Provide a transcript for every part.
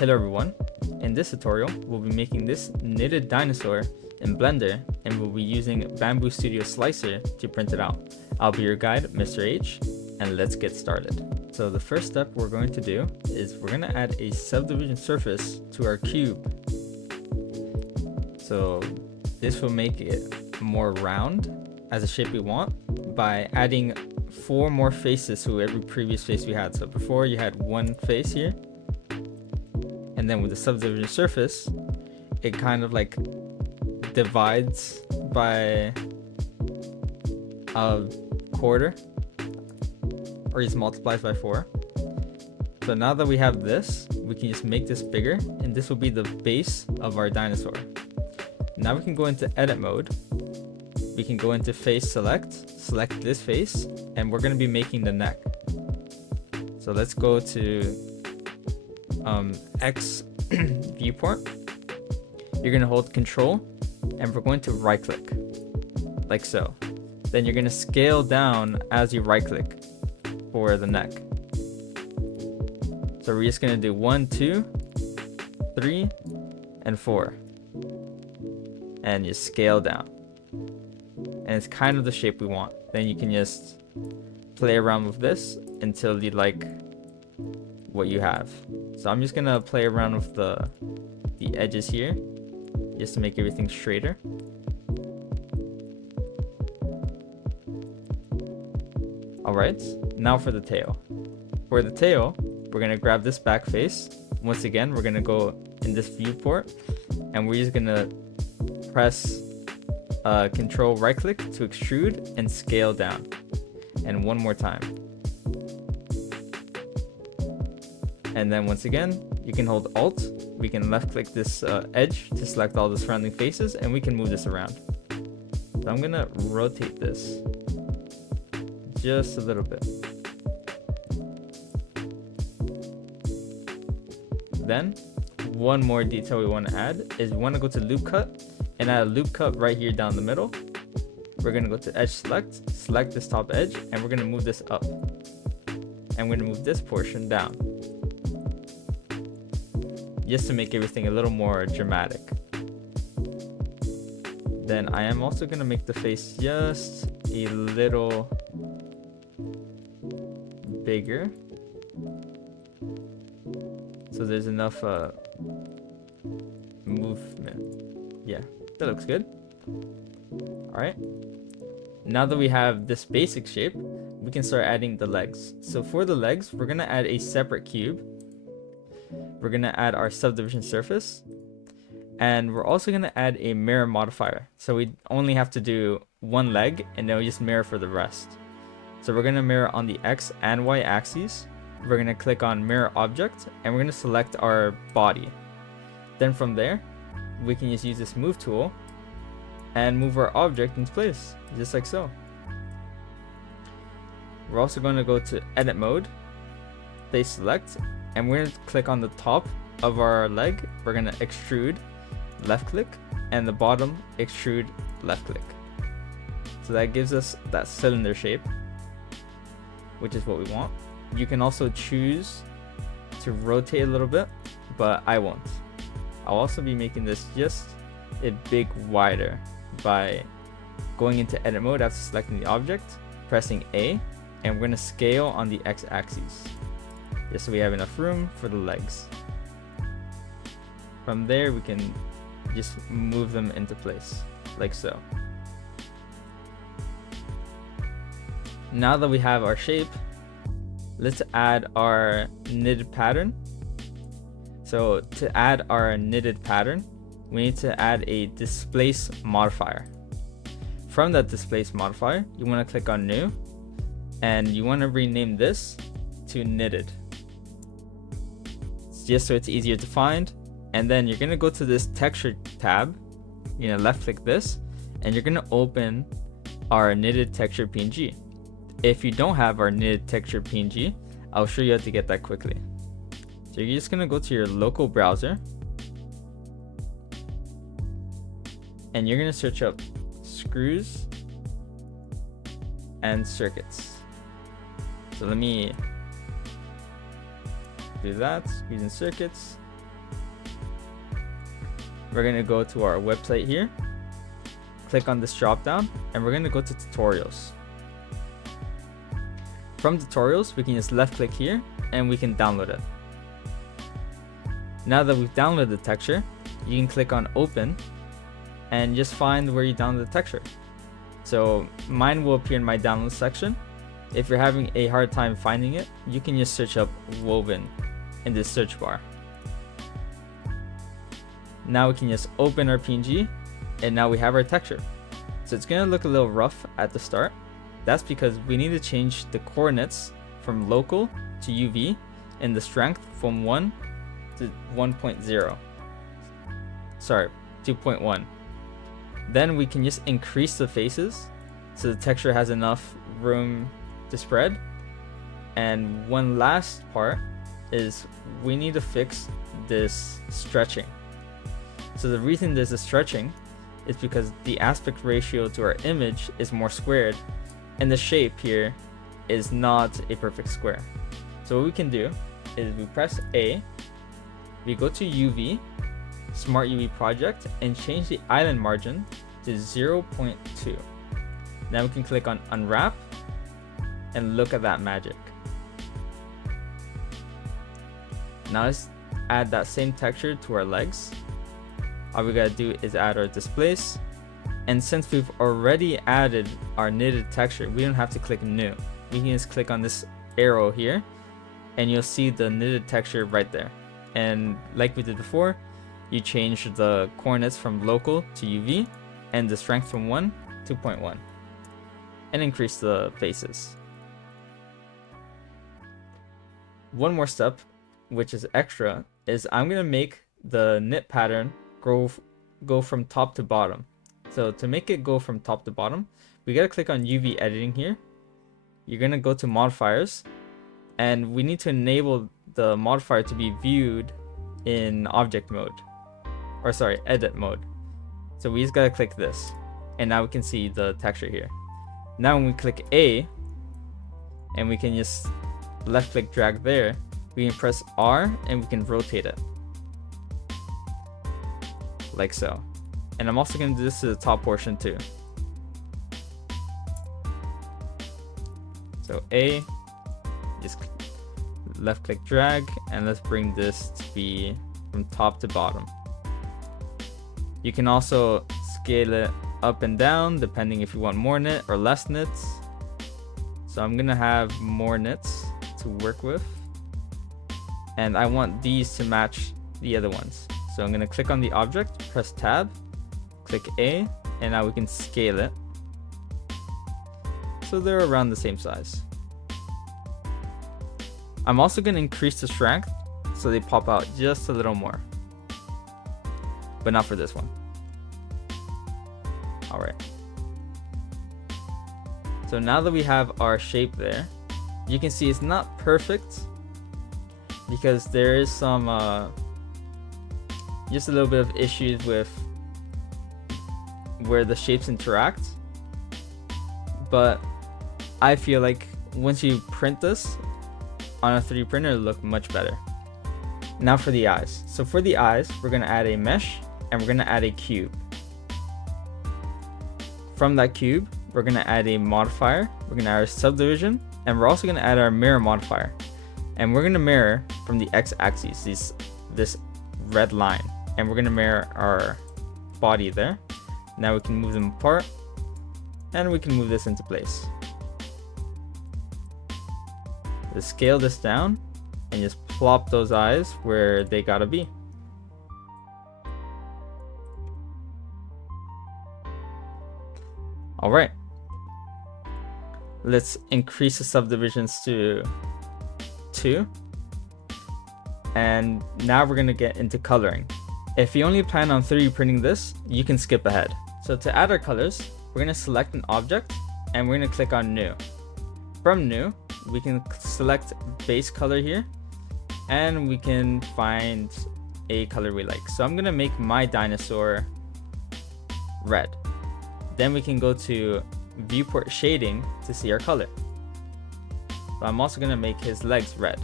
Hello everyone, in this tutorial we'll be making this knitted dinosaur in Blender and we'll be using Bambu Studio Slicer to print it out. I'll be your guide, Mr. H, and let's get started. So the first step we're going to do is we're going to add a subdivision surface to our cube. So this will make it more round as a shape we want by adding 4 more faces to every previous face we had. So before you had one face here, and then with the subdivision surface, it kind of like divides by a quarter, or just multiplies by 4. So now that we have this, we can just make this bigger, and this will be the base of our dinosaur. Now we can go into edit mode. We can go into face select this face, and we're going to be making the neck. So let's go to X viewport. You're going to hold control and we're going to right click like so. Then you're going to scale down as you right click for the neck. So we're just going to do 1, 2, 3, and 4, and you scale down, and it's kind of the shape we want. Then you can just play around with this until you like what you have. So I'm just gonna play around with the edges here just to make everything straighter. Alright, now for the tail. For the tail, we're gonna grab this back face. Once again, we're gonna go in this viewport and we're just gonna press control right click to extrude and scale down. And one more time. And then once again, you can hold Alt. We can left click this edge to select all the surrounding faces, and we can move this around. So I'm gonna rotate this just a little bit. Then one more detail we want to add is we want to go to loop cut and add a loop cut right here down the middle. We're gonna go to edge select this top edge, and we're gonna move this up. And we're gonna move this portion down, just to make everything a little more dramatic. Then I am also gonna make the face just a little bigger, so there's enough movement. Yeah, that looks good. Alright, now that we have this basic shape, we can start adding the legs. So for the legs, we're gonna add a separate cube. We're gonna add our subdivision surface, and we're also gonna add a mirror modifier. So we only have to do one leg, and then we just mirror for the rest. So we're gonna mirror on the X and Y axes. We're gonna click on mirror object, and we're gonna select our body. Then from there, we can just use this move tool and move our object into place, just like so. We're also going to go to edit mode, face select, and we're going to click on the top of our leg. We're going to extrude, left click, and the bottom extrude, left click. So that gives us that cylinder shape, which is what we want. You can also choose to rotate a little bit, but I won't. I'll also be making this just a bit wider by going into edit mode after selecting the object, pressing A, and we're going to scale on the X axis, just so we have enough room for the legs. From there, we can just move them into place, like so. Now that we have our shape, let's add our knitted pattern. So to add our knitted pattern, we need to add a displace modifier. From that displace modifier, you want to click on new, and you want to rename this to knitted, just so it's easier to find. And then you're going to go to this texture tab, you're going to left click this, and you're going to open our knitted texture PNG. If you don't have our knitted texture PNG, I'll show you how to get that quickly. So you're just going to go to your local browser, and you're going to search up ScrewsandCircuits. So let me do that, ScrewsandCircuits, we're going to go to our website here, click on this drop down, and we're going to go to tutorials. From tutorials, we can just left click here and we can download it. Now that we've downloaded the texture, you can click on open and just find where you download the texture. So mine will appear in my download section. If you're having a hard time finding it, you can just search up woven in this search bar. Now we can just open our PNG and now we have our texture. So it's gonna look a little rough at the start. That's because we need to change the coordinates from local to UV and the strength from 1 to 1.0. Sorry, 2.1. Then we can just increase the faces so the texture has enough room to spread. And one last part is we need to fix this stretching. So the reason there's a stretching is because the aspect ratio to our image is more squared and the shape here is not a perfect square. So what we can do is we press A, we go to UV, Smart UV project, and change the island margin to 0.2. Now we can click on unwrap and look at that magic. Now let's add that same texture to our legs. All we gotta do is add our displace, and since we've already added our knitted texture, we don't have to click new. We can just click on this arrow here and you'll see the knitted texture right there. And like we did before, you change the coordinates from local to UV and the strength from 1 to 0.1 and increase the faces. One more step, which is extra, is I'm gonna make the knit pattern go from top to bottom. So to make it go from top to bottom, we gotta click on UV editing here. You're gonna go to modifiers, and we need to enable the modifier to be viewed in object mode, or sorry, edit mode. So we just gotta click this, and now we can see the texture here. Now when we click A, and we can just left click drag there, we can press R and we can rotate it like so. And I'm also going to do this to the top portion too. So A, just left click drag, and let's bring this to be from top to bottom. You can also scale it up and down depending if you want more knit or less knits. So I'm gonna have more knits to work with, and I want these to match the other ones. So I'm gonna click on the object, press tab, click A, and now we can scale it so they're around the same size. I'm also gonna increase the strength so they pop out just a little more, but not for this one. All right. So now that we have our shape there, you can see it's not perfect because there is some just a little bit of issues with where the shapes interact, but I feel like once you print this on a 3D printer, it'll look much better. Now for the eyes. So for the eyes, we're gonna add a mesh and we're gonna add a cube. From that cube, we're gonna add a modifier, we're gonna add our subdivision, and we're also gonna add our mirror modifier. And we're gonna mirror from the x-axis, this red line, and we're gonna mirror our body there. Now we can move them apart, and we can move this into place. Let's scale this down and just plop those eyes where they gotta be. All right, let's increase the subdivisions to 2. And now we're gonna get into coloring. If you only plan on 3D printing this, you can skip ahead. So to add our colors, we're gonna select an object and we're gonna click on new. From new, we can select base color here and we can find a color we like. So I'm gonna make my dinosaur red. Then we can go to viewport shading to see our color. So I'm also gonna make his legs red.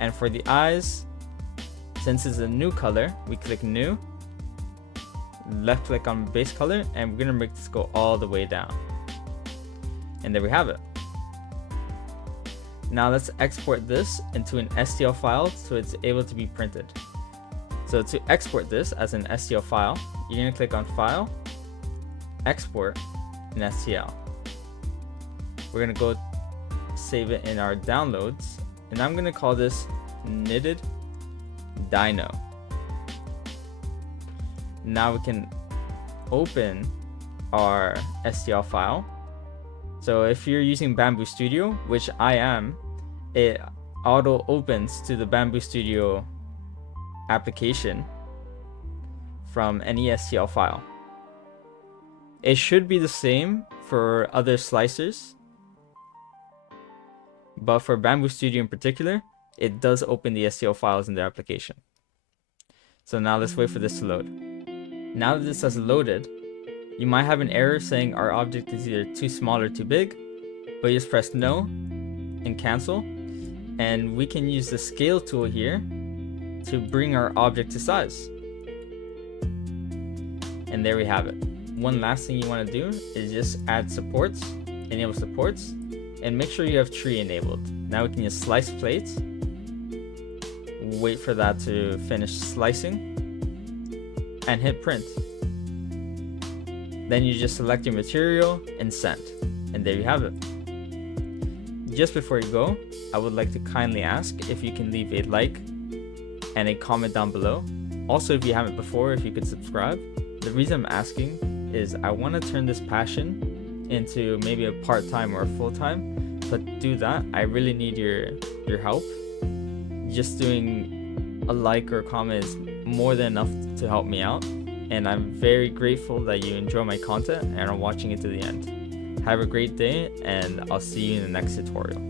And for the eyes, Since it's a new color, we click new, left click on base color, and we're gonna make this go all the way down. And there we have it. Now let's export this into an STL file so it's able to be printed. So to export this as an STL file, you're gonna click on File, Export, and STL. We're gonna go save it in our downloads, and I'm gonna call this Knitted Dino. Now we can open our STL file. So if you're using Bambu Studio, which I am, it auto opens to the Bambu Studio application from any STL file. It should be the same for other slicers, but for Bambu Studio in particular, it does open the STL files in the application. So now let's wait for this to load. Now that this has loaded, you might have an error saying our object is either too small or too big, but you just press no and cancel, and we can use the scale tool here to bring our object to size. And there we have it. One last thing you want to do is just add supports, enable supports, and make sure you have tree enabled. Now we can just slice plates, wait for that to finish slicing, and hit print. Then you just select your material and send, and there you have it. Just before you go, I would like to kindly ask if you can leave a like and a comment down below. Also, if you haven't before, if you could subscribe. The reason I'm asking is I want to turn this passion into maybe a part-time or a full-time, but to do that, I really need your help. Just doing a like or a comment is more than enough to help me out, and I'm very grateful that you enjoy my content and are watching it to the end. Have a great day, and I'll see you in the next tutorial.